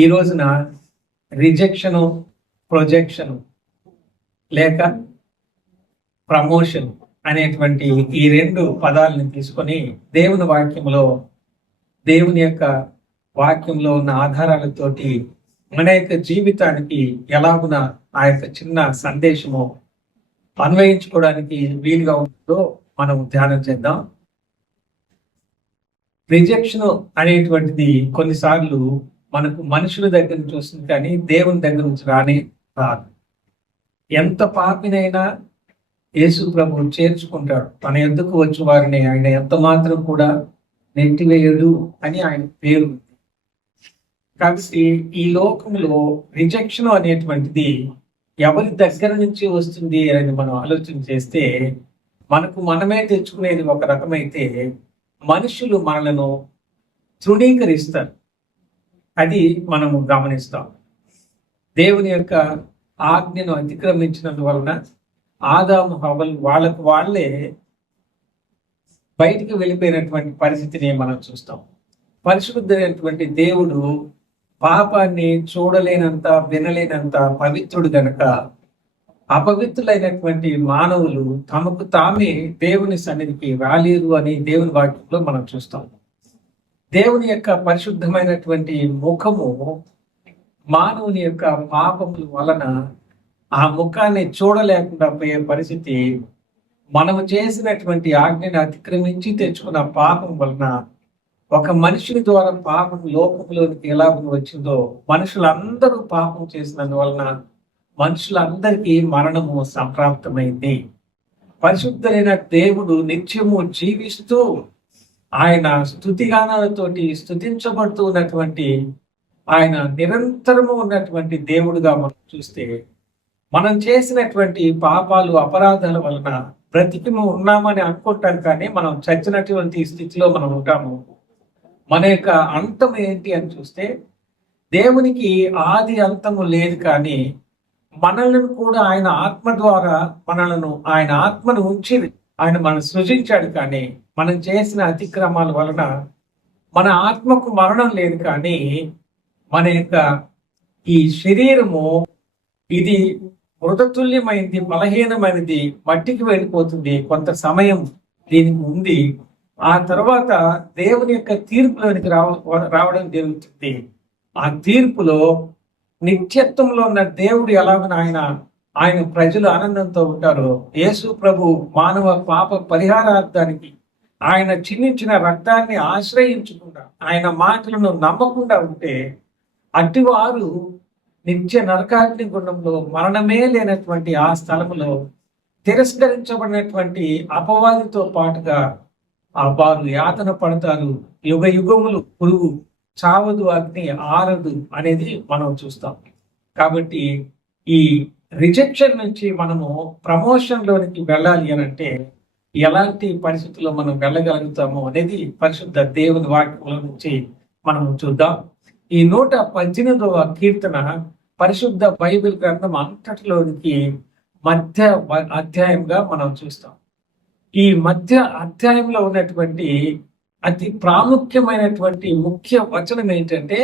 ఈ రోజున రిజెక్షను, ప్రొజెక్షను లేక ప్రమోషన్ అనేటువంటి ఈ రెండు పదాలను తీసుకొని దేవుని వాక్యంలో, దేవుని యొక్క వాక్యంలో ఉన్న ఆధారాలతోటి మన యొక్క జీవితానికి ఎలాగున ఆ యొక్క చిన్న సందేశము అన్వయించుకోవడానికి వీలుగా ఉంటుందో మనం ధ్యానం చేద్దాం. రిజెక్షన్ అనేటువంటిది కొన్నిసార్లు మనకు మనుషుల దగ్గర నుంచి వస్తుంది, కానీ దేవుని దగ్గర నుంచి రాదు. ఎంత పాపినైనా యేసు ప్రభువు చేర్చుకుంటాడు. తన యొద్దకు వచ్చి వారిని ఆయన ఎంత మాత్రం కూడా నెట్టివేయడు అని ఆయన పేరు. కాబట్టి ఈ లోకంలో రిజెక్షన్ అనేటువంటిది ఎవరి దగ్గర నుంచి వస్తుంది అని మనం ఆలోచన చేస్తే, మనకు మనమే తెచ్చుకునేది ఒక రకమైతే, మనుషులు మనలను తృణీకరిస్తారు. అది మనము గమనిస్తాం. దేవుని యొక్క ఆజ్ఞను అతిక్రమించినందువలన ఆదాము హవ్వలు వాళ్ళకు వాళ్ళే బయటికి వెళ్ళిపోయినటువంటి పరిస్థితిని మనం చూస్తాం. పరిశుద్ధమైనటువంటి దేవుడు పాపాన్ని చూడలేనంత, వినలేనంత పవిత్రుడు గనక అపవిత్రులైనటువంటి మానవులు తమకు తామే దేవుని సన్నిధికి రాలేరు అని దేవుని వాక్యంలో మనం చూస్తాం. దేవుని యొక్క పరిశుద్ధమైనటువంటి ముఖము మానవుని యొక్క పాపముల వలన ఆ ముఖాన్ని చూడలేకుండా పోయే పరిస్థితి, మనము చేసినటువంటి ఆజ్ఞని అతిక్రమించి తెచ్చుకున్న పాపం వలన ఒక మనుషుని ద్వారా పాపం లోకంలోనికి ఎలా వచ్చిందో, మనుషులందరూ పాపం చేసినందువలన మనుషులందరికీ మరణము సంప్రాప్తమైంది. పరిశుద్ధులైన దేవుడు నిత్యము జీవిస్తూ ఆయన స్తుతిగానాలతోటి స్తుతించబడుతూ ఉన్నటువంటి, ఆయన నిరంతరము ఉన్నటువంటి దేవుడుగా మనం చూస్తే, మనం చేసినటువంటి పాపాలు, అపరాధాల వలన బ్రతికిము ఉన్నామని అనుకుంటాం, కానీ మనం చచ్చినటువంటి స్థితిలో మనం ఉంటాము. మన యొక్క అంతం ఏంటి అని చూస్తే, దేవునికి ఆది అంతము లేదు, కానీ మనల్ని కూడా ఆయన ఆత్మ ద్వారా ఆయన ఆత్మను ఉంచి ఆయన మనం సృజించాడు. కానీ మనం చేసిన అతిక్రమాల వలన మన ఆత్మకు మరణం లేదు, కానీ మన యొక్క ఈ శరీరము ఇది మృతతుల్యమైంది, బలహీనమైనది, మట్టికి వెళ్ళిపోతుంది. కొంత సమయం దీనికి ఉంది. ఆ తర్వాత దేవుని యొక్క తీర్పులోనికి రావడం జరుగుతుంది. ఆ తీర్పులో నిత్యత్వంలో ఉన్న దేవుడు ఎలాగో ఆయన ప్రజలు ఆనందంతో ఉంటారు. యేసు ప్రభు మానవ పాప పరిహారార్థానికి ఆయన చిందించిన రక్తాన్ని ఆశ్రయించకుండా, ఆయన మాటలను నమ్మకుండా ఉంటే, అట్టివారు నిత్య నరకాగ్ని గుండంలో, మరణమే లేనటువంటి ఆ స్థలంలో తిరస్కరించబడినటువంటి అపవాదితో పాటుగా వారు యాతన పడతారు. యుగ యుగములు పురుగు చావదు, అగ్ని ఆరదు అనేది మనం చూస్తాం. కాబట్టి ఈ రిజెక్షన్ నుంచి మనము ప్రమోషన్ లోనికి వెళ్ళాలి అని అంటే ఎలాంటి పరిస్థితుల్లో మనం వెళ్ళగలుగుతాము అనేది పరిశుద్ధ దేవుని వాక్యంలో నుంచి మనం చూద్దాం. ఈ 118వ కీర్తన పరిశుద్ధ బైబిల్ గ్రంథం అంతటిలోనికి మధ్య అధ్యాయంగా మనం చూస్తాం. ఈ మధ్య అధ్యాయంలో ఉన్నటువంటి అతి ప్రాముఖ్యమైనటువంటి ముఖ్య వచనం ఏంటంటే,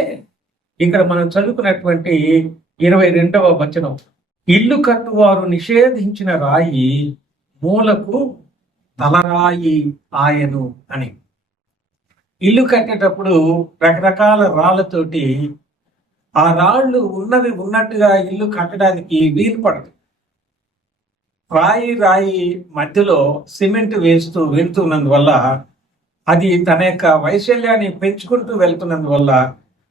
ఇక్కడ మనం చదువుకున్నటువంటి 22వ వచనం, ఇల్లు కట్టువారు నిషేధించిన రాయి మూలకు తలరాయి ఆయను అని. ఇల్లు కట్టేటప్పుడు రకరకాల రాళ్లతోటి ఆ రాళ్ళు ఉన్నవి ఉన్నట్టుగా ఇల్లు కట్టడానికి వీలు పడదు. రాయి మధ్యలో సిమెంట్ వేస్తూ వెళ్తున్నందువల్ల, అది తన యొక్క వైశల్యాన్ని పెంచుకుంటూ వెళ్తున్నందువల్ల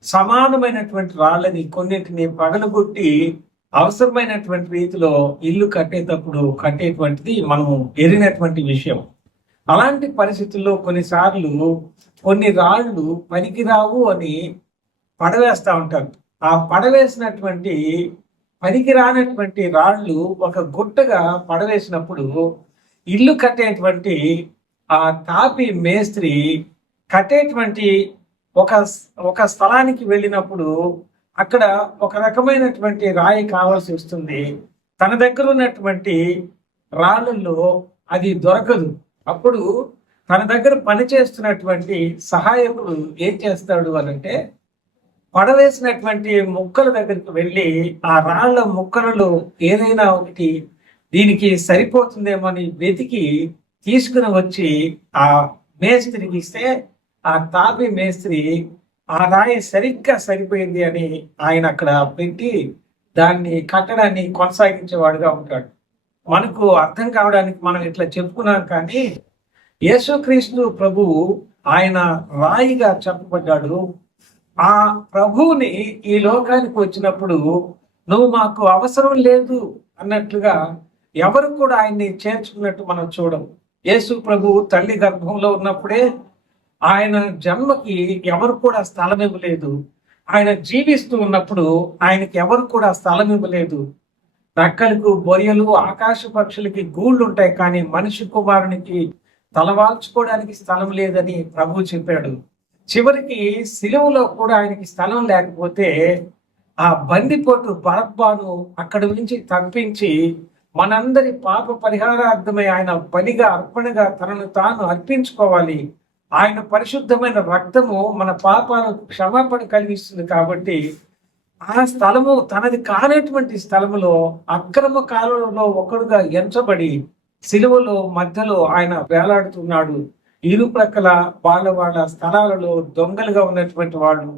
సమానమైనటువంటి రాళ్ళని కొన్నింటిని పగలగొట్టి అవసరమైనటువంటి రీతిలో ఇల్లు కట్టేటువంటిది మనము ఎరిగినటువంటి విషయం. అలాంటి పరిస్థితుల్లో కొన్నిసార్లు కొన్ని రాళ్ళు పనికిరావు అని పడవేస్తూ ఉంటారు. ఆ పడవేసినటువంటి పనికి రానటువంటి రాళ్ళు ఒక గుట్టగా పడవేసినప్పుడు ఇల్లు కట్టేటువంటి ఆ తాపి మేస్త్రి కట్టేటువంటి ఒక స్థలానికి వెళ్ళినప్పుడు అక్కడ ఒక రకమైనటువంటి రాయి కావాల్సి వస్తుంది. తన దగ్గర ఉన్నటువంటి రాళ్ళల్లో అది దొరకదు. అప్పుడు తన దగ్గర పనిచేస్తున్నటువంటి సహాయకుడు ఏం చేస్తాడు అనంటే, పడవేసినటువంటి ముక్కల దగ్గరికి వెళ్ళి ఆ రాళ్ల ముక్కలలో ఏదైనా ఒకటి దీనికి సరిపోతుందేమో అని వెతికి తీసుకుని వచ్చి ఆ మేస్త్రికి ఇస్తే ఆ తాపి మేస్త్రి ఆ రాయి సరిగ్గా సరిపోయింది అని ఆయన అక్కడ పెట్టి దాన్ని కట్టడాన్ని కొనసాగించేవాడుగా ఉంటాడు. మనకు అర్థం కావడానికి మనం ఇట్లా చెప్పుకున్నాం, కానీ యేసుక్రీస్తు ప్రభువు ఆయన రాయిగా చెప్పబడ్డాడు. ఆ ప్రభువుని ఈ లోకానికి వచ్చినప్పుడు నువ్వు మాకు అవసరం లేదు అన్నట్లుగా ఎవరు కూడా ఆయన్ని చేర్చుకున్నట్టు మనం చూడం. యేసు ప్రభు తల్లి గర్భంలో ఉన్నప్పుడే ఆయన జన్మకి ఎవరు కూడా స్థలం ఇవ్వలేదు. ఆయన జీవిస్తూ ఉన్నప్పుడు ఆయనకి ఎవరు కూడా స్థలం ఇవ్వలేదు. నక్కలకు, బొరియలు, ఆకాశ పక్షులకి గూళ్ళు ఉంటాయి, కానీ మనిషి కుమారునికి తలవాల్చుకోవడానికి స్థలం లేదని ప్రభు చెప్పాడు. చివరికి సిలువలో కూడా ఆయనకి స్థలం లేకపోతే ఆ బందిపోటు బరబ్బాను అక్కడి నుంచి తప్పించి మనందరి పాప పరిహారార్థమై ఆయన బలిగా, అర్పణగా తనను తాను అర్పించుకోవాలి. ఆయన పరిశుద్ధమైన రక్తము మన పాపాలకు క్షమాపణ కలిగిస్తుంది. కాబట్టి ఆ స్థలము తనది కానటువంటి స్థలములో అక్రమ కాలంలో ఒకడుగా ఎంచబడి సిలువలో మధ్యలో ఆయన వేలాడుతున్నాడు. ఇరు ప్రక్కల వాళ్ళ స్థలాలలో దొంగలుగా ఉన్నటువంటి వాళ్ళు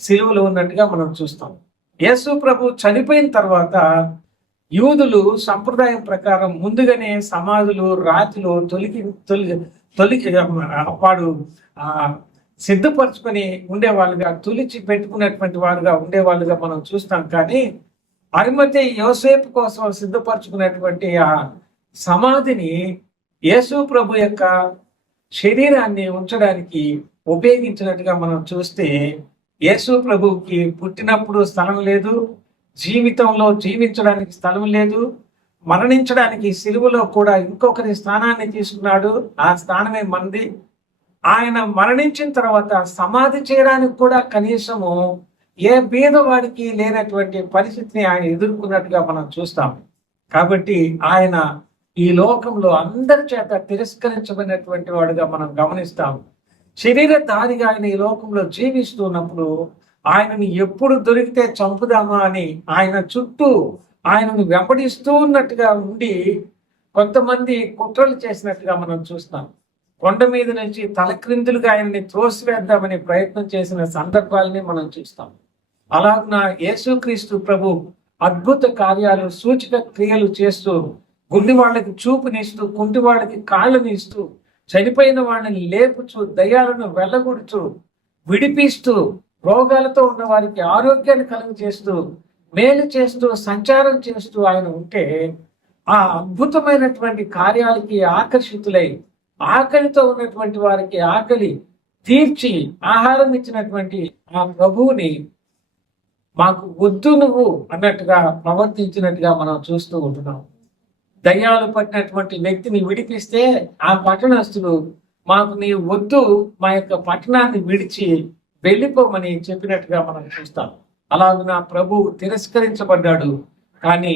సిలువలో ఉన్నట్టుగా మనం చూస్తాం. యేసు ప్రభు చనిపోయిన తర్వాత యూదులు సంప్రదాయం ప్రకారం ముందుగానే సమాధులు రాతిలో తొలికి వాడు సిద్ధపరచుకొని ఉండేవాళ్ళుగా, తొలిచి పెట్టుకున్నటువంటి వారుగా ఉండేవాళ్ళుగా మనం చూస్తాం. కానీ అరిమతే యోసేపు కోసం సిద్ధపరచుకున్నటువంటి ఆ సమాధిని యేసు ప్రభు యొక్క శరీరాన్ని ఉంచడానికి ఉపయోగించినట్టుగా మనం చూస్తే, యేసు ప్రభువుకి పుట్టినప్పుడు స్థలం లేదు, జీవితంలో జీవించడానికి స్థలం లేదు, మరణించడానికి సిలువలో కూడా ఇంకొకరి స్థానాన్ని తీసుకున్నాడు. ఆ స్థానమే మనది. ఆయన మరణించిన తర్వాత సమాధి చేయడానికి కూడా కనీసము ఏ బీదవాడికి లేనటువంటి పరిస్థితిని ఆయన ఎదుర్కొన్నట్టుగా మనం చూస్తాం. కాబట్టి ఆయన ఈ లోకంలో అందరి చేత తిరస్కరించబడినటువంటి వాడుగా మనం గమనిస్తాం. శరీరధారిగా ఆయన ఈ లోకంలో జీవిస్తున్నప్పుడు ఆయనని ఎప్పుడు దొరికితే చంపుదామా అని ఆయన చుట్టూ ఆయనను వెంబడిస్తూ ఉన్నట్టుగా ఉండి కొంతమంది కుట్రలు చేసినట్టుగా మనం చూస్తాం. కొండ మీద నుంచి తలక్రిందులుగా ఆయనని త్రోసివేద్దామని ప్రయత్నం చేసిన సందర్భాలని మనం చూస్తాం. అలాగున యేసుక్రీస్తు ప్రభు అద్భుత కార్యాలు, సూచక క్రియలు చేస్తూ గుడ్డి వాళ్ళకి చూపునిస్తూ, కుంటి వాళ్ళకి కాళ్ళని ఇస్తూ, చనిపోయిన వాళ్ళని లేపుచూ, దయ్యాలను వెళ్ళగొడుచు, విడిపిస్తూ, రోగాలతో ఉన్న వారికి ఆరోగ్యాన్ని కలుగు చేస్తూ, మేలు చేస్తూ, సంచారం చేస్తూ ఆయన ఉంటే ఆ అద్భుతమైనటువంటి కార్యాలకి ఆకర్షితులై ఆకలితో ఉన్నటువంటి వారికి ఆకలి తీర్చి ఆహారం ఇచ్చినటువంటి ఆ ప్రభువుని మాకు వద్దు నువ్వు అన్నట్టుగా ప్రవర్తించినట్టుగా మనం చూస్తూ ఉంటున్నాం. దయ్యాలు పట్టినటువంటి వ్యక్తిని విడిపిస్తే ఆ పట్టణస్తులు మాకు నీ వద్దు, మా యొక్క పట్టణాన్ని విడిచి వెళ్ళిపోమని చెప్పినట్టుగా మనం చూస్తాం. అలాగున ప్రభు తిరస్కరించబడ్డాడు. కానీ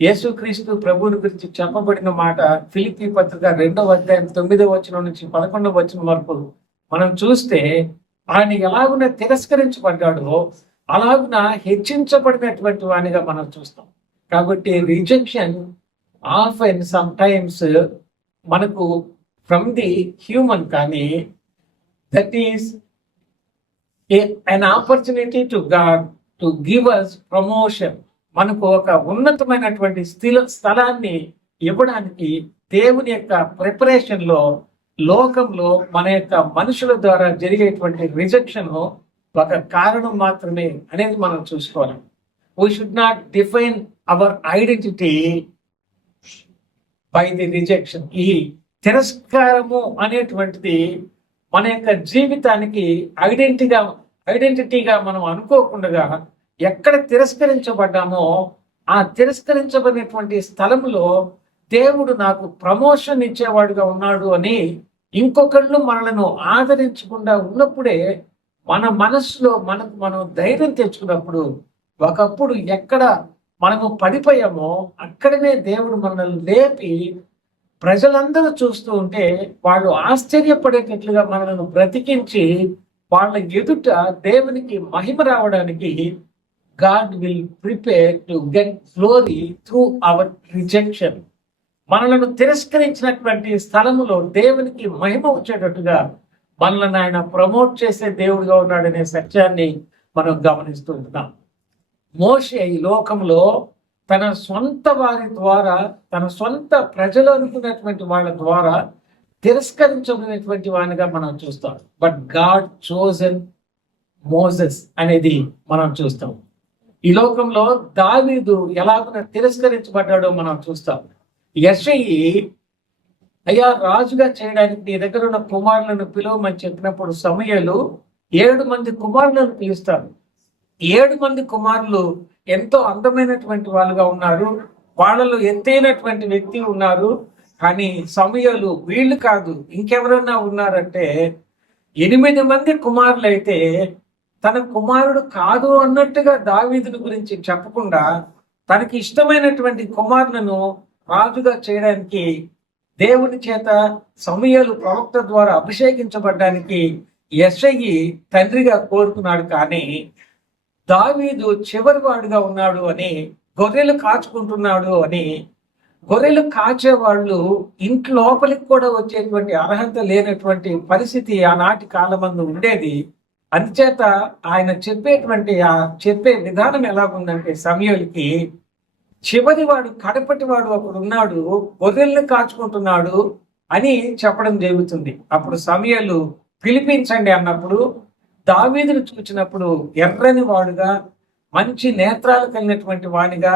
యేసుక్రీస్తు ప్రభువుని గురించి చెప్పబడిన మాట ఫిలిప్పీ పత్రిక 2వ అధ్యాయం 9వ వచనం నుంచి 11వ వచనం వరకు మనం చూస్తే ఆయన ఎలాగున తిరస్కరించబడ్డాడో అలాగున హెచ్చించబడినటువంటి వానిగా మనం చూస్తాం. కాబట్టి రిజెక్షన్ ఆఫెన్ సమ్ టైమ్స్ మనకు ఫ్రమ్ ది హ్యూమన్, కానీ that is an opportunity to God to give us promotion. మనకు ఒక ఉన్నతమైనటువంటి స్థలాన్ని ఇవ్వడానికి దేవుని యొక్క ప్రిపరేషన్ లో, లోకంలో మన యొక్క మనుషుల ద్వారా జరిగేటువంటి రిజెక్షన్ ఒక కారణం మాత్రమే అనేది మనం చూసుకోవాలి. We should not define our identity by the rejection. ఈ తిరస్కారము అనేటువంటిది మన యొక్క జీవితానికి ఐడెంటిటీగా మనం అనుకోకుండా ఎక్కడ తిరస్కరించబడ్డామో ఆ తిరస్కరించబడినటువంటి స్థలంలో దేవుడు నాకు ప్రమోషన్ ఇచ్చేవాడుగా ఉన్నాడు అని ఇంకొకళ్ళు మనలను ఆదరించకుండా ఉన్నప్పుడే మన మనసులో మనం ధైర్యం తెచ్చుకున్నప్పుడు, ఒకప్పుడు ఎక్కడ మనము పడిపోయామో అక్కడనే దేవుడు మనల్ని లేపి ప్రజలందరూ చూస్తూ ఉంటే వాళ్ళు ఆశ్చర్యపడేటట్లుగా మనల్ని బ్రతికించి వాళ్ళ ఎదుట దేవునికి మహిమ రావడానికి God will prepare to get glory through our rejection. మనలను తిరస్కరించినటువంటి స్థలములో దేవునికి మహిమ వచ్చేటట్టుగా మనల్ని ఆయన ప్రమోట్ చేసే దేవుడిగా ఉన్నాడనే సత్యాన్ని మనం గమనిస్తూ ఉంటున్నాం. మోషే ఈ లోకంలో తన సొంత వారి ద్వారా, తన సొంత ప్రజలు అనుకున్నటువంటి వాళ్ళ ద్వారా తిరస్కరించబడినటువంటి వానిగా మనం చూస్తాం. బట్ గాడ్ చోజన్ మోసెస్ అనేది మనం చూస్తాం. ఈ లోకంలో దావీదు ఎలాగ తిరస్కరించబడ్డాడో మనం చూస్తాం. యెషయి, అయ్యా రాజుగా చేయడానికి నీ దగ్గర ఉన్న కుమారులను పిలువమని చెప్పినప్పుడు సమూయేలు 7 మంది కుమారులను పిలుస్తారు. 7 మంది కుమారులు ఎంతో అందమైనటువంటి వాళ్ళుగా ఉన్నారు, వాళ్ళలో ఎత్తైనటువంటి వ్యక్తి ఉన్నారు. కానీ సమూయేలు వీళ్ళు కాదు ఇంకెవరన్నా ఉన్నారంటే 8 మంది కుమారులు అయితే తన కుమారుడు కాదు అన్నట్టుగా దావీదుని గురించి చెప్పకుండా తనకి ఇష్టమైనటువంటి కుమారులను రాజుగా చేయడానికి దేవుని చేత సమూయేలు ప్రవక్త ద్వారా అభిషేకించబడ్డానికి యెషయి తండ్రిగా కోరుకున్నాడు. కానీ దావీదు చివరి వాడుగా ఉన్నాడు అని, గొర్రెలు కాచుకుంటున్నాడు అని, గొర్రెలు కాచేవాళ్ళు ఇంటి లోపలికి కూడా వచ్చేటువంటి అర్హత లేనటువంటి పరిస్థితి ఆనాటి కాలమందు ఉండేది. అందుచేత ఆయన చెప్పే విధానం ఎలాగుందంటే సమూయేలుకి, చివరి వాడు కడపటి వాడు ఒకడు ఉన్నాడు, గొర్రెల్ని కాచుకుంటున్నాడు అని చెప్పడం జరుగుతుంది. అప్పుడు సమూయేలు పిలిపించండి అన్నప్పుడు దావీదును చూచినప్పుడు ఎర్రని వాడుగా, మంచి నేత్రాలు కలిగినటువంటి వాడిగా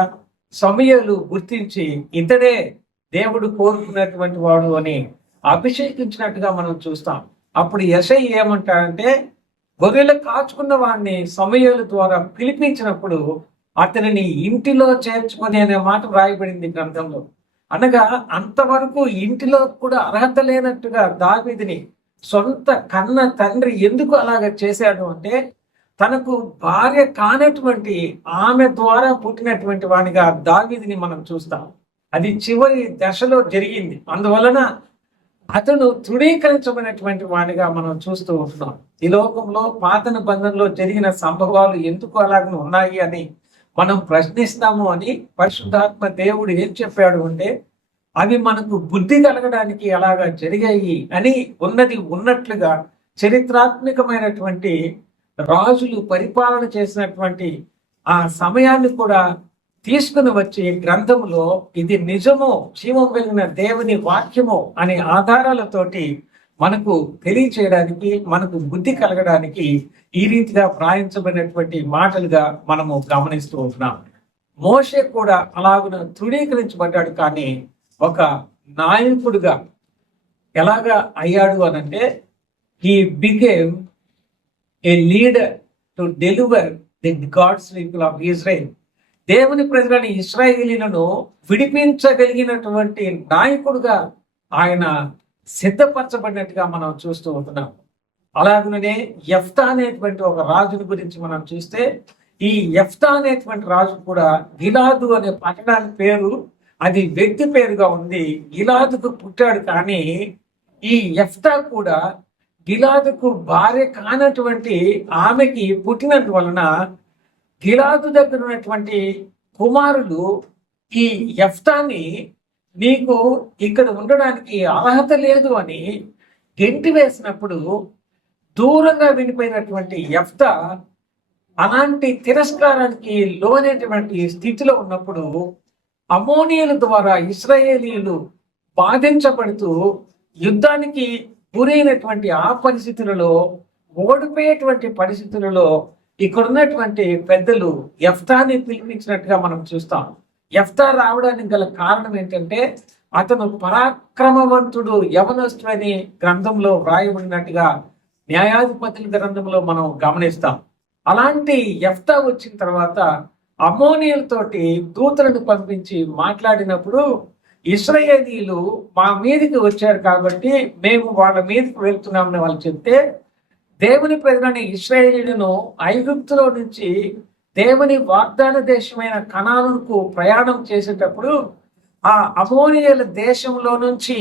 సమూయేలు గుర్తించి ఇతడే దేవుడు కోరుకున్నటువంటి వాడు అని అభిషేకించినట్టుగా మనం చూస్తాం. అప్పుడు యెషయి ఏమంటాడంటే, గొర్రెలు కాచుకున్న వాడిని సమూయేలు ద్వారా పిలిపించినప్పుడు అతనిని ఇంటిలో చేర్చుకొని అనే మాట రాయబడింది గ్రంథంలో. అనగా అంతవరకు ఇంటిలో కూడా అర్హత లేనట్టుగా దావీదుని సొంత కన్న తండ్రి ఎందుకు అలాగ చేశాడు అంటే, తనకు భార్య కానటువంటి ఆమె ద్వారా పుట్టినటువంటి వాడిగా దావీదుని మనం చూస్తాం. అది చివరి దశలో జరిగింది. అందువలన అతను తృణీకరించబడినటువంటి వాడిగా మనం చూస్తూ ఉంటున్నాం. ఈ లోకంలో పాత నిబంధనలో జరిగిన సంభవాలు ఎందుకు అలాగ ఉన్నాయి అని మనం ప్రశ్నిస్తాము అని పరిశుద్ధాత్మ దేవుడు ఏం చెప్పాడు అంటే, అవి మనకు బుద్ధి కలగడానికి ఎలాగా జరిగాయి అని ఉన్నది ఉన్నట్లుగా చరిత్రాత్మకమైనటువంటి రాజులు పరిపాలన చేసినటువంటి ఆ సమయాన్ని కూడా తీసుకుని వచ్చి గ్రంథంలో ఇది నిజము, జీవం కలిగిన దేవుని వాక్యము అనే ఆధారాలతోటి మనకు తెలియచేయడానికి, మనకు బుద్ధి కలగడానికి ఈ రీతిగా వ్రాయించబడినటువంటి మాటలుగా మనము గమనిస్తూ ఉంటున్నాం. మోషే కూడా అలాగున తృణీకరించబడ్డాడు. కానీ ఒక నాయకుడుగా ఎలాగా అయ్యాడు అనంటే, he became a leader to deliver the God's people of Israel. దేవుని ప్రజలని ఇశ్రాయేలీలను విడిపించగలిగినటువంటి నాయకుడుగా ఆయన సిద్ధపరచబడినట్టుగా మనం చూస్తూ ఉంటున్నాం. అలాగనే యెఫ్తా అనేటువంటి ఒక రాజుని గురించి మనం చూస్తే, ఈ యెఫ్తా అనేటువంటి రాజు కూడా గిలాదు అనే పట్టణానికి పేరు, అది వ్యక్తి పేరుగా ఉంది. గిలాదుకు పుట్టాడు. కానీ ఈ యెఫ్తా కూడా గిలాదుకు భార్య కానటువంటి ఆమెకి పుట్టినందువలన గిలాదు దగ్గర ఉన్నటువంటి కుమారులు ఈ యెఫ్తాని నీకు ఇక్కడ ఉండడానికి అర్హత లేదు అని గెంటి వేసినప్పుడు దూరంగా వినిపోయినటువంటి యెఫ్తా అలాంటి తిరస్కారానికి లోనేటువంటి స్థితిలో ఉన్నప్పుడు అమ్మోనీయుల ద్వారా ఇశ్రాయేలీయులు బాధించబడుతూ యుద్ధానికి గురైనటువంటి ఆ పరిస్థితులలో, ఓడిపోయేటువంటి పరిస్థితులలో ఇక్కడ ఉన్నటువంటి పెద్దలు యెఫ్తాని పిలిపించినట్టుగా మనం చూస్తాం. యెఫ్తా రావడానికి గల కారణం ఏంటంటే, అతను పరాక్రమవంతుడు, యవనస్తుడని గ్రంథంలో వ్రాయబడినట్టుగా న్యాయాధిపతుల గ్రంథంలో మనం గమనిస్తాం. అలాంటి యెఫ్తా వచ్చిన తర్వాత అమ్మోనీయులతోటి దూతలను పంపించి మాట్లాడినప్పుడు, ఇశ్రాయేలీయులు మా మీదకి వచ్చారు కాబట్టి మేము వాళ్ళ మీదకి వెళ్తున్నామని వాళ్ళు చెప్తే, దేవుని ప్రజలని ఇశ్రాయేలీయులను ఐగుప్తులో నుంచి దేవుని వాగ్దాన దేశమైన కనానుకు ప్రయాణం చేసేటప్పుడు ఆ అమోనియల దేశంలో నుంచి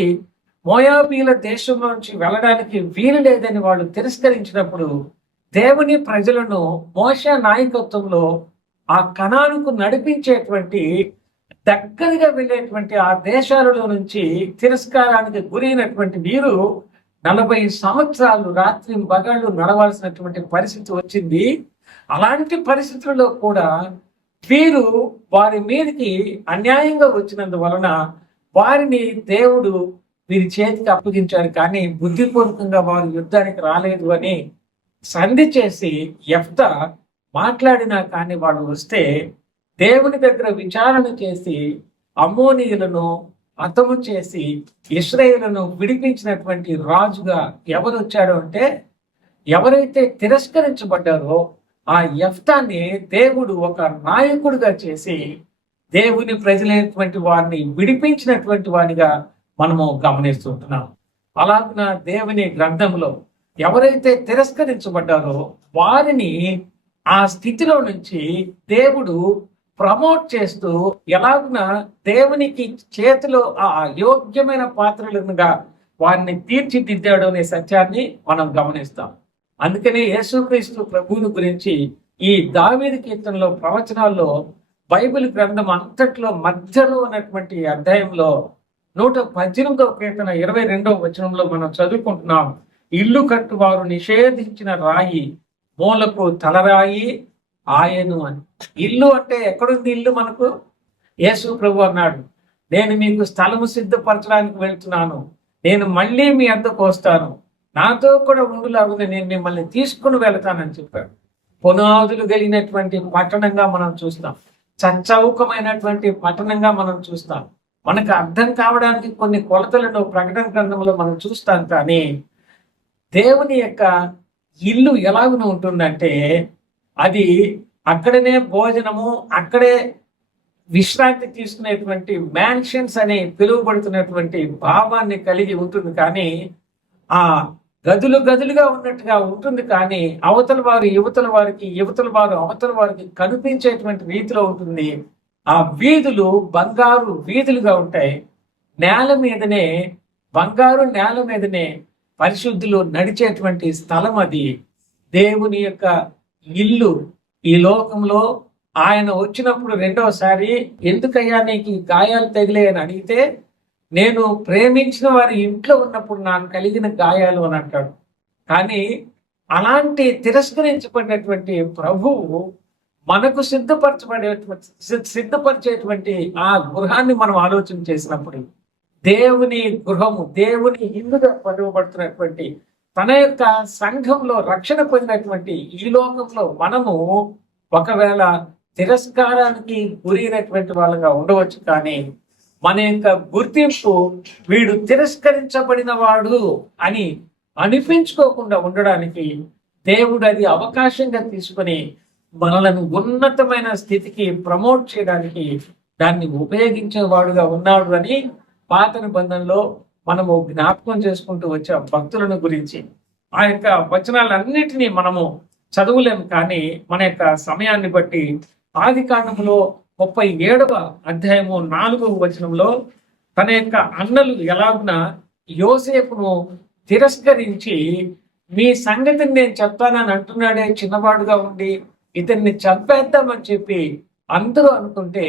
మోయాబీల దేశంలో నుంచి వెళ్ళడానికి వీలు లేదని వాళ్ళు తిరస్కరించినప్పుడు దేవుని ప్రజలను మోషే నాయకత్వంలో ఆ కనానుకు నడిపించేటువంటి దగ్గరగా వెళ్ళేటువంటి ఆ దేశాలలో నుంచి తిరస్కారానికి గురైనటువంటి వీరు 40 సంవత్సరాలు రాత్రి పగళ్ళు నడవాల్సినటువంటి పరిస్థితి వచ్చింది. అలాంటి పరిస్థితుల్లో కూడా వీరు వారి మీదకి అన్యాయంగా వచ్చినందువలన వారిని దేవుడు వీరి చేతికి అప్పగించాడు. కానీ బుద్ధిపూర్వకంగా వారు యుద్ధానికి రాలేదు అని సంధి చేసి యెఫ్తా మాట్లాడినా కానీ వాళ్ళు వస్తే దేవుని దగ్గర విచారణ చేసి అమ్మోనీయులను హతము చేసి ఇశ్రాయేలును విడిపించినటువంటి రాజుగా ఎవరు వచ్చాడు అంటే, ఎవరైతే తిరస్కరించబడ్డారో ఆ యెఫ్తాని దేవుడు ఒక నాయకుడిగా చేసి దేవుని ప్రజలైనటువంటి వారిని విడిపించినటువంటి వారిగా మనము గమనిస్తుంటున్నాం. అలాగున దేవుని గ్రంథంలో ఎవరైతే తిరస్కరించబడ్డారో వారిని ఆ స్థితిలో నుంచి దేవుడు ప్రమోట్ చేస్తూ ఎలాగున దేవునికి చేతిలో ఆ యోగ్యమైన పాత్రలుగా వారిని తీర్చిదిద్దాడు అనే సత్యాన్ని మనం గమనిస్తాం. అందుకనే యేసుక్రీస్తు ప్రభువుని గురించి ఈ దావీదు కీర్తనలో ప్రవచనాల్లో బైబిల్ గ్రంథం అంతట్లో మధ్యలో ఉన్నటువంటి అధ్యాయంలో 118వ కీర్తన 22వ వచనంలో మనం చదువుకుంటున్నాం. ఇల్లు కట్టువారు నిషేధించిన రాయి మూలకు తలరాయి ఆయను అని. ఇల్లు అంటే ఎక్కడుంది ఇల్లు? మనకు యేసు ప్రభు అన్నాడు, నేను మీకు స్థలము సిద్ధపరచడానికి వెళ్తున్నాను, నేను మళ్ళీ మీ వద్దకు వస్తాను, నాతో కూడా ఉండులాగునే నేను మిమ్మల్ని తీసుకుని వెళతానని చెప్పాడు. పునాదులు కలిగినటువంటి పట్టణంగా మనం చూస్తాం, చచ్చౌకమైనటువంటి పట్టణంగా మనం చూస్తాం. మనకు అర్థం కావడానికి కొన్ని కొలతలను ప్రకటన గ్రంథంలో మనం చూస్తాం. కానీ దేవుని యొక్క ఇల్లు ఎలాగున ఉంటుందంటే, అది అక్కడనే భోజనము, అక్కడే విశ్రాంతి తీసుకునేటువంటి మ్యాన్షన్స్ అని పిలువబడుతున్నటువంటి భావాన్ని కలిగి ఉంటుంది. కానీ ఆ గదులు గదులుగా ఉన్నట్టుగా ఉంటుంది. కానీ అవతల వారు యువతల వారికి, యువతల వారు అవతల వారికి కనిపించేటువంటి రీతిలో ఉంటుంది. ఆ వీధులు బంగారు వీధులుగా ఉంటాయి. నేల మీదనే, బంగారు నేల మీదనే పరిశుద్ధులు నడిచేటువంటి స్థలం అది. దేవుని యొక్క ఇల్లు ఈ లోకంలో ఆయన వచ్చినప్పుడు రెండవసారి, ఎందుకయ్యా నీకు ఈ గాయాలు తగిలే అని అడిగితే, నేను ప్రేమించిన వారి ఇంట్లో ఉన్నప్పుడు నాకు కలిగిన గాయాలు అని అంటాడు. కానీ అలాంటి తిరస్కరించబడినటువంటి ప్రభువు మనకు సిద్ధపరిచేటువంటి ఆ గృహాన్ని మనం ఆలోచన చేసినప్పుడు, దేవుని గృహము, దేవుని ఇల్లుగా పిలువబడుతున్నటువంటి తన యొక్క సంఘంలో రక్షణ పొందినటువంటి ఈ లోకంలో మనము ఒకవేళ తిరస్కారానికి గురైనటువంటి వాళ్ళగా ఉండవచ్చు. కానీ మన యొక్క గుర్తింపు వీడు తిరస్కరించబడిన వాడు అని అనిపించుకోకుండా ఉండడానికి దేవుడు అది అవకాశంగా తీసుకొని మనలను ఉన్నతమైన స్థితికి ప్రమోట్ చేయడానికి దాన్ని ఉపయోగించేవాడుగా ఉన్నాడు అని పాత నిబంధనలో మనము జ్ఞాపకం చేసుకుంటూ వచ్చాం భక్తులను గురించి. ఆ యొక్క వచనాలన్నిటినీ మనము చదువులేము. కానీ మన యొక్క సమయాన్ని బట్టి ఆదికాండములో 37వ అధ్యాయము 4వ వచనంలో తన యొక్క అన్నలు ఎలాగున యోసేపును తిరస్కరించి, మీ సంగతిని నేను చెప్తానని అంటున్నాడే చిన్నవాడుగా ఉండి, ఇతన్ని చంపేద్దామని చెప్పి అందరూ అనుకుంటే,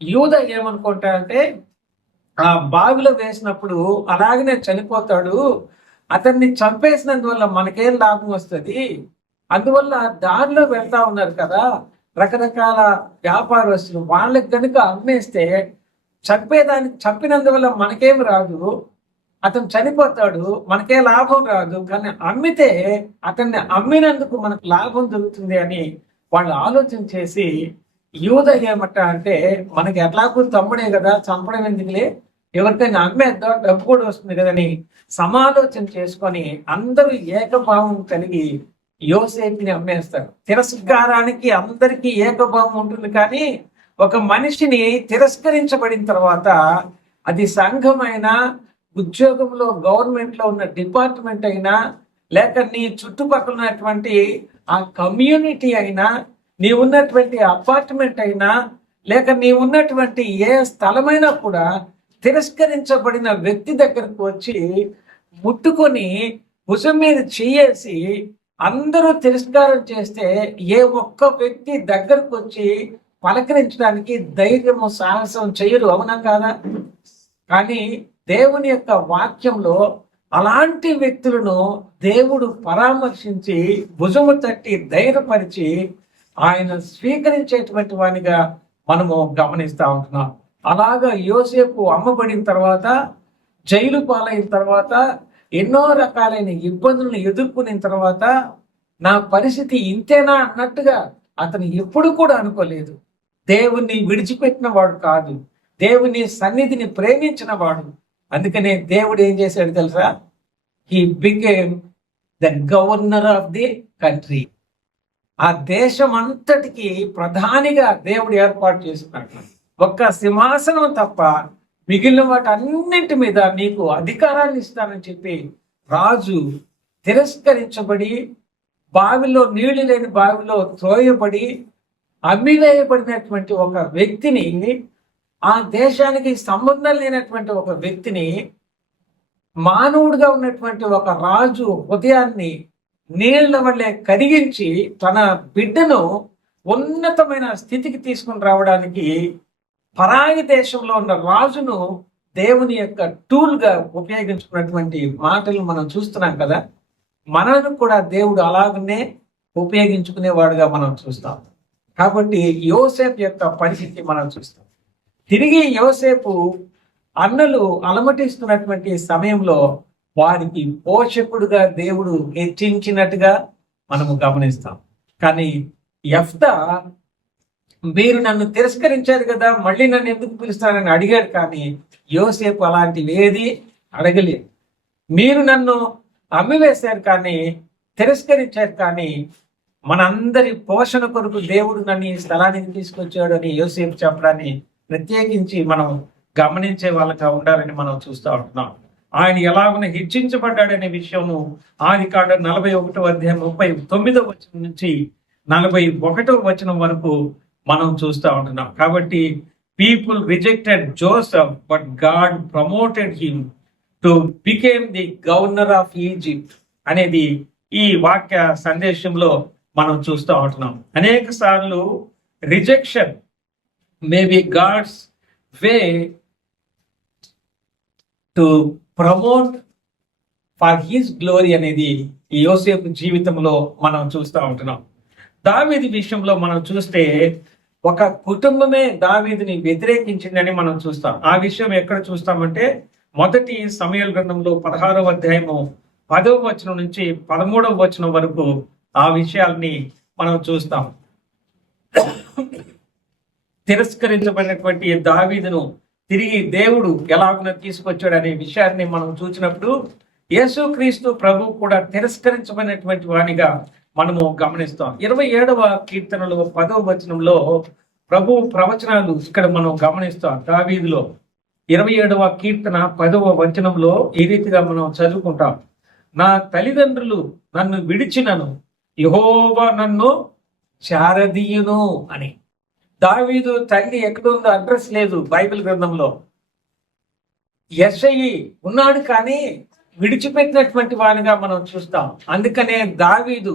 యూదా ఏమనుకుంటాడంటే, ఆ బావిలో వేసినప్పుడు అలాగనే చనిపోతాడు, అతన్ని చంపేసినందువల్ల మనకేం లాభం వస్తుంది, అందువల్ల దారిలో వెళ్తా ఉన్నారు కదా రకరకాల వ్యాపారస్తులు, వాళ్ళకి కనుక అమ్మేస్తే చంపినందువల్ల మనకేం రాదు, అతను చనిపోతాడు, మనకే లాభం రాదు, కానీ అమ్మితే అతన్ని అమ్మినందుకు మనకు లాభం దొరుకుతుంది అని వాళ్ళు ఆలోచన చేసి, యూదా ఏమట అంటే, మనకి ఎట్లాగూ తమ్ముడే కదా, చంపడం ఎందుకులే, ఎవరికైనా అమ్మేద్దాం, డబ్బు కూడా వస్తుంది కదని సమాలోచన చేసుకొని అందరూ ఏకభావం కలిగి యోసేపుని అమ్మేస్తారు. తిరస్కారానికి అందరికీ ఏకభావం ఉంటుంది. కానీ ఒక మనిషిని తిరస్కరించబడిన తర్వాత, అది సంఘమైనా, ఉద్యోగంలో గవర్నమెంట్ లో ఉన్న డిపార్ట్మెంట్ అయినా, లేక నీ చుట్టుపక్కల ఉన్నటువంటి ఆ కమ్యూనిటీ అయినా, నీ ఉన్నటువంటి అపార్ట్మెంట్ అయినా, లేక నీ ఉన్నటువంటి ఏ స్థలమైనా కూడా తిరస్కరించబడిన వ్యక్తి దగ్గరకు వచ్చి ముట్టుకొని భుజం మీద చేయేసి అందరూ తిరస్కారం చేస్తే ఏ ఒక్క వ్యక్తి దగ్గరకు వచ్చి పలకరించడానికి ధైర్యము సాహసం చేయరు, అవునా కాదా? కానీ దేవుని యొక్క వాక్యంలో అలాంటి వ్యక్తులను దేవుడు పరామర్శించి భుజము తట్టి ధైర్యపరిచి ఆయన స్వీకరించేటువంటి వానిగా మనము గమనిస్తా ఉంటున్నాం. అలాగా యోసేపు అమ్మబడిన తర్వాత, జైలు పాలైన తర్వాత, ఎన్నో రకాలైన ఇబ్బందులను ఎదుర్కొన్న తర్వాత నా పరిస్థితి ఇంతేనా అన్నట్టుగా అతను ఎప్పుడు కూడా అనుకోలేదు. దేవుణ్ణి విడిచిపెట్టిన వాడు కాదు, దేవుని సన్నిధిని ప్రేమించిన వాడు. అందుకనే దేవుడు ఏం చేశాడు తెలుసా? He became the governor of the country. ఆ దేశం అంతటికి ప్రధానిగా దేవుడు ఏర్పాటు చేసుకున్నాడు. ఒక్క సింహాసనం తప్ప మిగిలిన వాటి అన్నింటి మీద నీకు అధికారాన్ని ఇస్తానని చెప్పి రాజు తిరస్కరించబడి, బావిలో నీళ్లు లేని బావిలో త్రోయబడి అమ్మివేయబడినటువంటి ఒక వ్యక్తిని, ఆ దేశానికి సంబంధం లేనటువంటి ఒక వ్యక్తిని, మానవుడిగా ఉన్నటువంటి ఒక రాజు హృదయాన్ని నీళ్ల వల్లే కరిగించి తన బిడ్డను ఉన్నతమైన స్థితికి తీసుకుని రావడానికి పరాయి దేశంలో ఉన్న రాజును దేవుని యొక్క టూల్ గా ఉపయోగించుకున్నటువంటి మాటలు మనం చూస్తున్నాం కదా. మనను కూడా దేవుడు అలాగనే ఉపయోగించుకునేవాడుగా మనం చూస్తాం. కాబట్టి యోసేపు యొక్క పరిస్థితి మనం చూస్తాం. తిరిగి యోసేపు అన్నలు అలమటిస్తున్నటువంటి సమయంలో వారికి పోషకుడుగా దేవుడు హెచ్చించినట్టుగా మనము గమనిస్తాం. కానీ యెఫ్తా, మీరు నన్ను తిరస్కరించారు కదా, మళ్ళీ నన్ను ఎందుకు పిలుస్తారని అడిగాడు. కానీ యోసేపు అలాంటివి ఏది అడగలేదు. మీరు నన్ను అమ్మివేశారు కానీ, తిరస్కరించారు కానీ, మనందరి పోషణ కొరకు దేవుడు నన్ను ఈ స్థలానికి తీసుకొచ్చాడు అని యోసేపు చెప్పడాన్ని ప్రత్యేకించి మనం గమనించే వాళ్ళగా ఉండాలని మనం చూస్తూ ఉంటున్నాం. ఆయన ఎలాగున హెచ్చించబడ్డాడనే విషయము ఆదికాండం 41వ అధ్యాయం 39వ వచనం నుంచి 41వ వచనం వరకు మనం చూస్తూ ఉంటున్నాం. కాబట్టి people rejected Joseph, but God promoted him to became the governor of Egypt అనేది ఈ వాక్య సందేశంలో మనం చూస్తూ ఉంటున్నాం. అనేక సార్లు rejection may be God's way to promote for his glory అనేది ఈ యోసేపు జీవితంలో మనం చూస్తూ ఉంటున్నాం. దావీదు విషయంలో మనం చూస్తే ఒక కుటుంబమే దావీదుని వ్యతిరేకించిందని మనం చూస్తాం. ఆ విషయం ఎక్కడ చూస్తామంటే మొదటి సమూయేలు గ్రంథంలో 16వ అధ్యాయము 10వ వచనం నుంచి 13వ వచనం వరకు ఆ విషయాల్ని మనం చూస్తాం. తిరస్కరించబడినటువంటి దావీదును తిరిగి దేవుడు ఎలాగున తీసుకొచ్చాడు అనే విషయాన్ని మనం చూసినప్పుడు యేసుక్రీస్తు ప్రభు కూడా తిరస్కరించబడినటువంటి వానిగా మనము గమనిస్తాం. 27వ కీర్తనలో 10వ వచనంలో ప్రభు ప్రవచనాలు ఇక్కడ మనం గమనిస్తాం. దావీదులో 27వ కీర్తన 10వ వచనంలో ఈ రీతిగా మనం చదువుకుంటాం. నా తల్లిదండ్రులు నన్ను విడిచినను, యెహోవా నన్ను చారదీయును అని. దావీదు తల్లి ఎక్కడుందో అడ్రస్ లేదు బైబిల్ గ్రంథంలో. యెషయి ఉన్నాడు కానీ విడిచిపెట్టినటువంటి వానిగా మనం చూస్తాం. అందుకనే దావీదు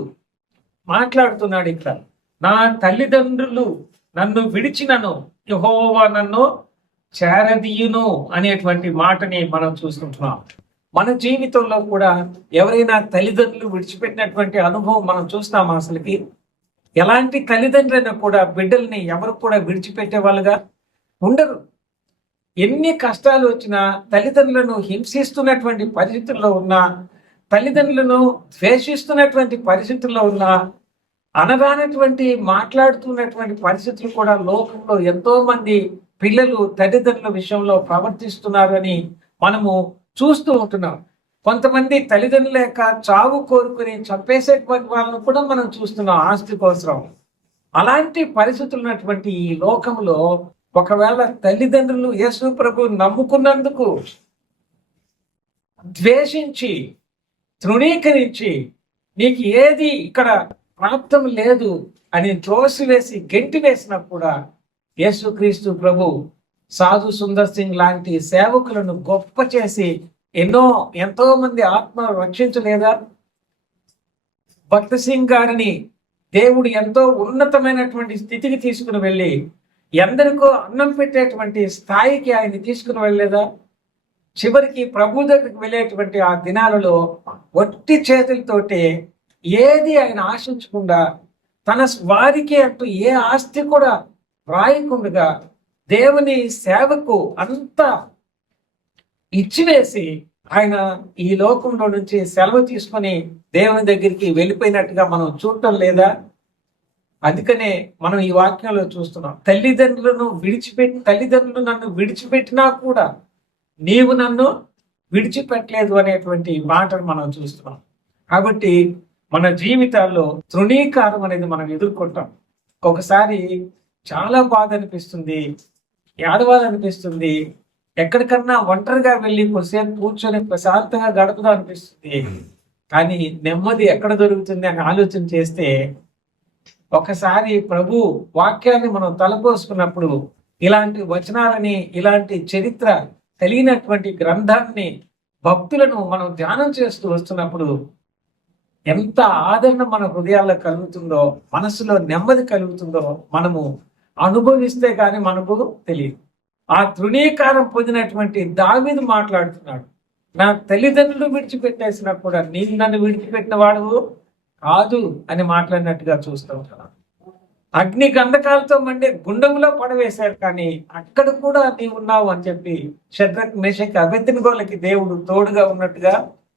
మాట్లాడుతున్నాడు ఇక్కడ, నా తల్లిదండ్రులు నన్ను విడిచినను, యెహోవా నన్ను చేరదీయును అనేటువంటి మాటని మనం చూస్తుంటున్నాం. మన జీవితంలో కూడా ఎవరైనా తల్లిదండ్రులు విడిచిపెట్టినటువంటి అనుభవం మనం చూస్తామా? అసలుకి ఎలాంటి తల్లిదండ్రులైనా కూడా బిడ్డల్ని ఎవరు కూడా విడిచిపెట్టే వాళ్ళుగా ఉండరు. ఎన్ని కష్టాలు వచ్చినా, తల్లిదండ్రులను హింసిస్తున్నటువంటి పరిస్థితుల్లో ఉన్నా, తల్లిదండ్రులను ద్వేషిస్తున్నటువంటి పరిస్థితుల్లో ఉన్నా, అనగానటువంటి మాట్లాడుతున్నటువంటి పరిస్థితులు కూడా లోకంలో ఎంతో మంది పిల్లలు తల్లిదండ్రుల విషయంలో ప్రవర్తిస్తున్నారు అని మనము చూస్తూ ఉంటున్నాం. కొంతమంది తల్లిదండ్రుల యొక్క చావు కోరుకుని చంపేసేటువంటి వాళ్ళను కూడా మనం చూస్తున్నాం ఆస్తి కోసం. అలాంటి పరిస్థితులు ఉన్నటువంటి ఈ లోకంలో ఒకవేళ తల్లిదండ్రులు యేసు ప్రభు నమ్ముకున్నందుకు ద్వేషించి, తృణీకరించి, నీకు ఏది ఇక్కడ ప్రాప్తం లేదు అని త్రోసివేసి గెంటి వేసినా కూడా యేసుక్రీస్తు ప్రభు సాధు సుందర్ సింగ్ లాంటి సేవకులను గొప్ప చేసి ఎంతో మంది ఆత్మను రక్షించలేదా? భక్త సింగ్ గారిని దేవుడు ఎంతో ఉన్నతమైనటువంటి స్థితికి తీసుకుని వెళ్ళి ఎందరికో అన్నం పెట్టేటువంటి స్థాయికి ఆయన తీసుకుని వెళ్ళలేదా? చివరికి ప్రభు దగ్గరికి వెళ్ళేటువంటి ఆ దినాలలో ఒట్టి చేతులతోటి ఏది ఆయన ఆశించకుండా తన వారికి అంటూ ఏ ఆస్తి కూడా రాయకుండా దేవుని సేవకు అంతా ఇచ్చివేసి ఆయన ఈ లోకంలో నుంచి సెలవు తీసుకొని దేవుని దగ్గరికి వెళ్ళిపోయినట్టుగా మనం చూడటం లేదా? అందుకనే మనం ఈ వాక్యంలో చూస్తున్నాం, తల్లిదండ్రులు నన్ను విడిచిపెట్టినా కూడా నీవు నన్ను విడిచిపెట్టలేదు అనేటువంటి మాటను మనం చూస్తున్నాం. కాబట్టి మన జీవితాల్లో తృణీకారం అనేది మనం ఎదుర్కొంటాం. ఒకసారి చాలా బాధ అనిపిస్తుంది, ఏడవాలనిపిస్తుంది, ఎక్కడికన్నా ఒంటరిగా వెళ్ళి కొద్దిసేపు కూర్చొని ప్రశాంతంగా గడుపుదా అనిపిస్తుంది. కానీ నెమ్మది ఎక్కడ దొరుకుతుంది అని ఆలోచన చేస్తే ఒకసారి ప్రభు వాక్యాన్ని మనం తలపోసుకున్నప్పుడు ఇలాంటి వచనాలని, ఇలాంటి చరిత్ర కలిగినటువంటి గ్రంథాన్ని, భక్తులను మనం ధ్యానం చేస్తూ వస్తున్నప్పుడు ఎంత ఆదరణ మన హృదయాల్లో కలుగుతుందో, మనసులో నెమ్మది కలుగుతుందో మనము అనుభవిస్తే కానీ మనకు తెలియదు. ఆ తృణీకారం పొందినటువంటి దావీదు మాట్లాడుతున్నాడు, నా తల్లిదండ్రులు విడిచిపెట్టేసినా కూడా నీవు నన్ను విడిచిపెట్టిన వాడు కాదు అని మాట్లాడినట్టుగా చూస్తూ ఉంటున్నాను. అగ్ని గంధకాలతో మండే గుండంలో పడవేశారు, కానీ అక్కడ కూడా నీవు ఉన్నావు అని చెప్పి షద్రక్ మేషక్ అబేద్నెగోలకి దేవుడు తోడుగా ఉన్నట్టుగా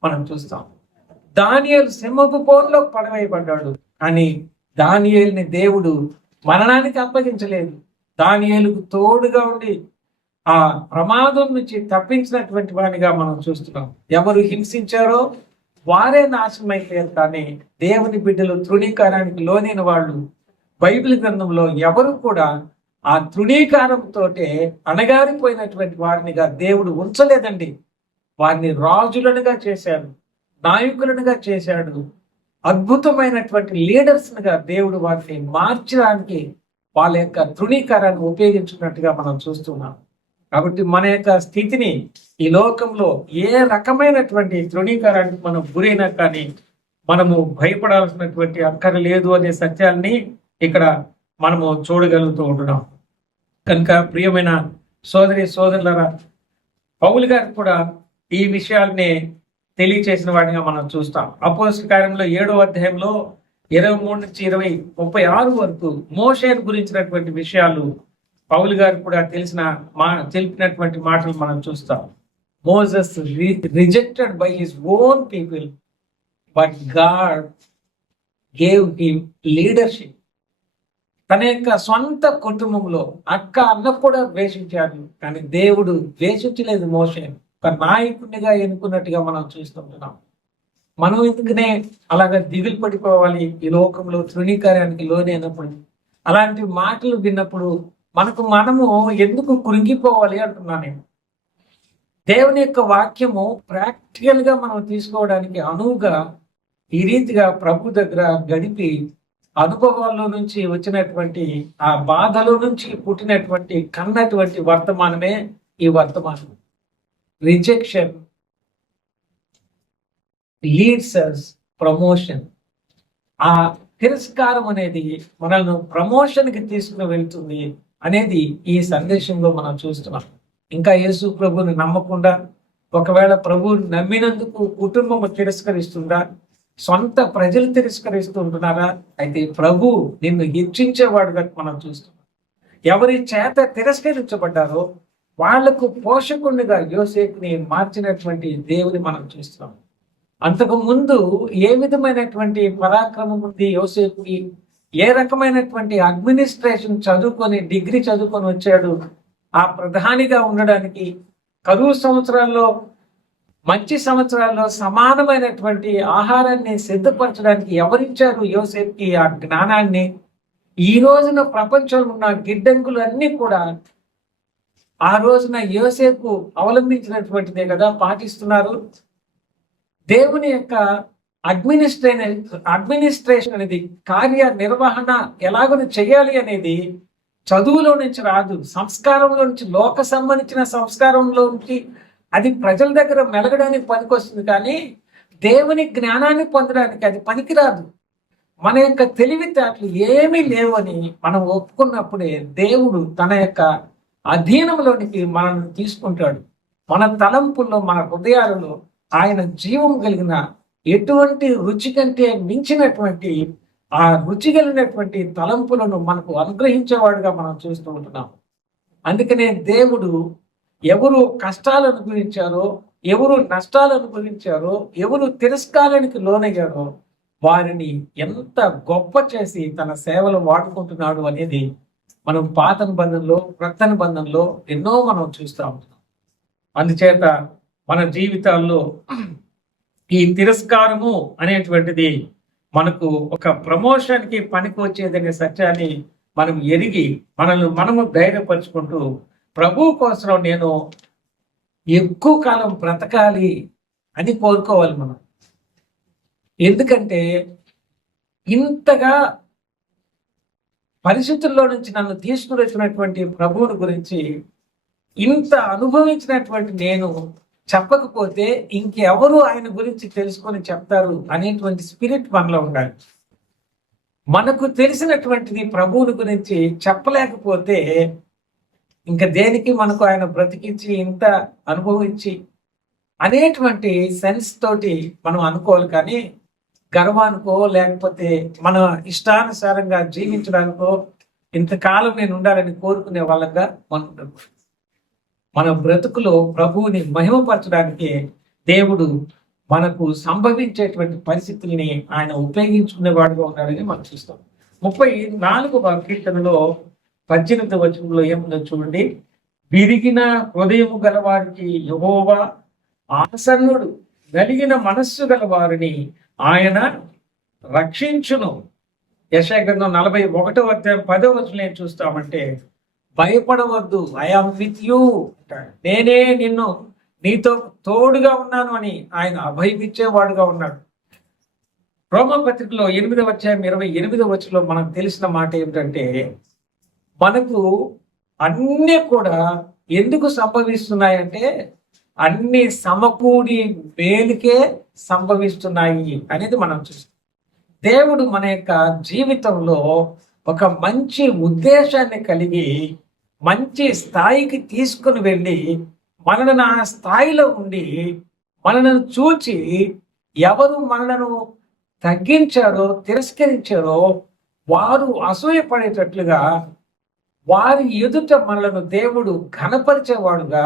మనం చూస్తాం. దానియేలు సింహపు బోన్లో పడవేయబడ్డాడు, కానీ దానియేలుని దేవుడు మరణానికి అప్పగించలేదు. దానియేలుకు తోడుగా ఉండి ఆ ప్రమాదం నుంచి తప్పించినటువంటి వాడిగా మనం చూస్తున్నాం. ఎవరు హింసించారో వారే నాశనం అయిపోయారు, కానీ దేవుని బిడ్డలు తృణీకారానికి లోనైన వాళ్ళు బైబిల్ గ్రంథంలో ఎవరు కూడా ఆ తృణీకారంతో అణగారిపోయినటువంటి వారినిగా దేవుడు ఉంచలేదండి. వారిని రాజులనుగా చేశాడు, నాయకులనుగా చేశాడు, అద్భుతమైనటువంటి లీడర్స్గా దేవుడు వారిని మార్చడానికి వాళ్ళ యొక్క తృణీకారాన్ని ఉపయోగించుకున్నట్టుగా మనం చూస్తున్నాం. కాబట్టి మన యొక్క స్థితిని ఈ లోకంలో ఏ రకమైనటువంటి తృణీకారానికి మనం గురైనా కానీ మనము భయపడాల్సినటువంటి అక్కర లేదు అనే సత్యాన్ని ఇక్కడ మనము చూడగలుగుతూ ఉంటున్నాం. కనుక ప్రియమైన సోదరులారా, పౌలు గారు కూడా ఈ విషయాల్ని తెలియచేసిన వాడిగా మనం చూస్తాం. అపోస్తల కార్యంలో 7వ అధ్యాయంలో 23 నుంచి 36 వరకు మోషేను గురించినటువంటి విషయాలు పౌలు గారు కూడా తెలిపినటువంటి మాటలు మనం చూస్తాం. Moses rejected by his own people, but God gave him leadership. తన యొక్క సొంత కుటుంబంలో అన్న కూడా ద్వేషించారు, కానీ దేవుడు ద్వేషించలేదు మోషేను. ఒక నాయకుడిగా ఎన్నుకున్నట్టుగా మనం చూస్తుంటున్నాం. మనం ఎందుకనే అలాగా దిగులు పడిపోవాలి ఈ లోకంలో తృణీకారానికి లోనైనప్పుడు? అలాంటి మాటలు విన్నప్పుడు మనము ఎందుకు కృంగిపోవాలి అంటున్నాను నేను. దేవుని యొక్క వాక్యము ప్రాక్టికల్ గా మనం తీసుకోవడానికి అనువుగా ఈ రీతిగా ప్రభు దగ్గర గడిపి అనుభవాల్లో నుంచి వచ్చినటువంటి ఆ బాధలో నుంచి పుట్టినటువంటి కన్నటువంటి వర్తమానమే ఈ వర్తమానం. Rejection leads us promotion. ఆ తిరస్కారం అనేది మనల్ని ప్రమోషన్కి తీసుకుని వెళ్తుంది అనేది ఈ సందేశంలో మనం చూస్తున్నాం. ఇంకా యేసు ప్రభువుని నమ్మకుండా ఒకవేళ ప్రభువుని నమ్మినందుకు కుటుంబం తిరస్కరిస్తుందా? సొంత ప్రజలు తిరస్కరిస్తుంటున్నారా? అయితే ప్రభు నిన్ను హెచ్చించేవాడుగా మనం చూస్తున్నాం. ఎవరి చేత తిరస్కరించబడ్డారో వాళ్లకు పోషకునిగా యోసేపుని మార్చినటువంటి దేవుని మనం చూస్తున్నాం. అంతకు ముందు ఏ విధమైనటువంటి పరాక్రమం ఉంది యోసేపుకి? ఏ రకమైనటువంటి అడ్మినిస్ట్రేషన్ చదువుకొని డిగ్రీ చదువుకొని వచ్చాడు ఆ ప్రధానిగా ఉండడానికి? కరువు సంవత్సరాల్లో, మంచి సంవత్సరాల్లో సమానమైనటువంటి ఆహారాన్ని సిద్ధపరచడానికి ఎవరిచ్చారు యోసేపుకి ఆ జ్ఞానాన్ని? ఈ రోజున ప్రపంచంలో ఉన్న గిడ్డంగులు అన్ని కూడా ఆ రోజున యోసేపు అవలంబించినటువంటిదే కదా పాటిస్తున్నారు. దేవుని యొక్క అడ్మినిస్ట్రేషన్ అనేది, కార్య నిర్వహణ ఎలాగో చేయాలి అనేది చదువులో నుంచి రాదు, సంస్కారంలో నుంచి, లోక సంబంధించిన సంస్కారంలో నుంచి అది ప్రజల దగ్గర మెలగడానికి పనికొస్తుంది, కానీ దేవుని జ్ఞానాన్ని పొందడానికి అది పనికిరాదు. మన యొక్క తెలివితేటలు ఏమీ లేవని మనం ఒప్పుకున్నప్పుడే దేవుడు తన యొక్క అధీనంలోనికి మనల్ని తీసుకుంటాడు. మన తలంపుల్లో, మన హృదయాలలో ఆయన జీవం కలిగిన ఎటువంటి రుచి కంటే మించినటువంటి ఆ రుచి కలిగినటువంటి తలంపులను మనకు అనుగ్రహించేవాడుగా మనం చూస్తూ ఉంటున్నాం. అందుకనే దేవుడు ఎవరు కష్టాలు అనుభవించారో, ఎవరు నష్టాలు అనుభవించారో, ఎవరు తిరస్కారానికి లోనయ్యారో వారిని ఎంత గొప్ప చేసి తన సేవలు వాడుకుంటున్నాడు అనేది మనం పాత నిబంధనలో, క్రొత్త నిబంధనలో ఎన్నో మనం చూస్తూ ఉంటున్నాం. అందుచేత మన జీవితాల్లో ఈ తిరస్కారము అనేటువంటిది మనకు ఒక ప్రమోషన్కి పనికి వచ్చేదనే సత్యాన్ని మనం ఎరిగి మనము ధైర్యపరుచుకుంటూ ప్రభు కోసం నేను ఎక్కువ కాలం బ్రతకాలి అని కోరుకోవాలి మనం. ఎందుకంటే ఇంతగా పరిస్థితుల్లో నుంచి నన్ను తీసుకుని వచ్చినటువంటి ప్రభువుని గురించి ఇంత అనుభవించినటువంటి నేను చెప్పకపోతే ఇంకెవరు ఆయన గురించి తెలుసుకొని చెప్తారు అనేటువంటి స్పిరిట్ మనలో ఉండాలి. మనకు తెలిసినటువంటిది ప్రభువుని గురించి చెప్పలేకపోతే ఇంకా దేనికి మనకు ఆయన బ్రతికించి ఇంత అనుభవించి అనేటువంటి సెన్స్ తోటి మనం అనుకోవాలి. కానీ గర్వానికో లేకపోతే మన ఇష్టానుసారంగా జీవించడానికో ఇంతకాలం నేను ఉండాలని కోరుకునే వాళ్ళంగా మనం మన బ్రతుకులో ప్రభువుని మహిమపరచడానికి దేవుడు మనకు సంభవించేటువంటి పరిస్థితుల్ని ఆయన ఉపయోగించుకునేవాడుగా ఉన్నాడని మనం చూస్తాం. 34వ కీర్తనలో 18వ వచనంలో ఏముందో చూడండి. విరిగిన హృదయము గలవారికి యెహోవా ఆసన్నుడు, కలిగిన మనస్సు గలవారిని ఆయన రక్షించును. యెషయా గ్రంథం 41వ అధ్యాయం 10వ వచనం ఏం చూస్తామంటే, భయపడవద్దు, ఐ యామ్ విత్ యూ, నేనే నీతో తోడుగా ఉన్నాను అని ఆయన అభయమిచ్చేవాడుగా ఉన్నాడు. రోమపత్రికలో 8వ అధ్యాయం 28వ వచనంలో మనకు తెలిసిన మాట ఏమిటంటే, మనకు అన్నీ కూడా ఎందుకు సంభవిస్తున్నాయంటే అన్ని సమకూడి మేలుకే సంభవిస్తున్నాయి అనేది మనం చూస్తాం. దేవుడు మన యొక్క జీవితంలో ఒక మంచి ఉద్దేశాన్ని కలిగి మంచి స్థాయికి తీసుకుని వెళ్ళి మనలను ఆ స్థాయిలో ఉండి మనలను చూచి ఎవరు మనలను తగ్గించారో, తిరస్కరించారో వారు అసూయపడేటట్లుగా వారి ఎదుట మనలను దేవుడు ఘనపరిచేవాడుగా,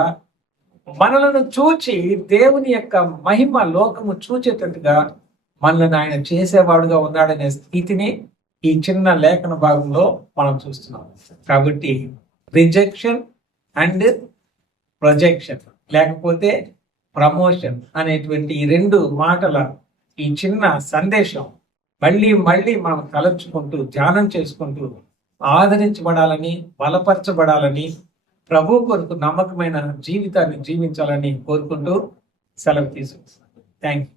మనలను చూచి దేవుని యొక్క మహిమ లోకము చూచేటట్టుగా మనల్ని ఆయన చేసేవాడుగా ఉన్నాడనే స్థితిని ఈ చిన్న లేఖన భాగంలో మనం చూస్తున్నాం. కాబట్టి రిజెక్షన్ అండ్ ప్రొజెక్షన్ లేకపోతే ప్రమోషన్ అనేటువంటి ఈ రెండు మాటల ఈ చిన్న సందేశం మళ్ళీ మనం తలంచుకుంటూ ధ్యానం చేసుకుంటూ ఆదరించబడాలని, బలపరచబడాలని, ప్రభు కొరకు నమ్మకమైన జీవితాన్ని జీవించాలని కోరుకుంటూ సెలవు తీసుకుంటున్నాను. Thank you.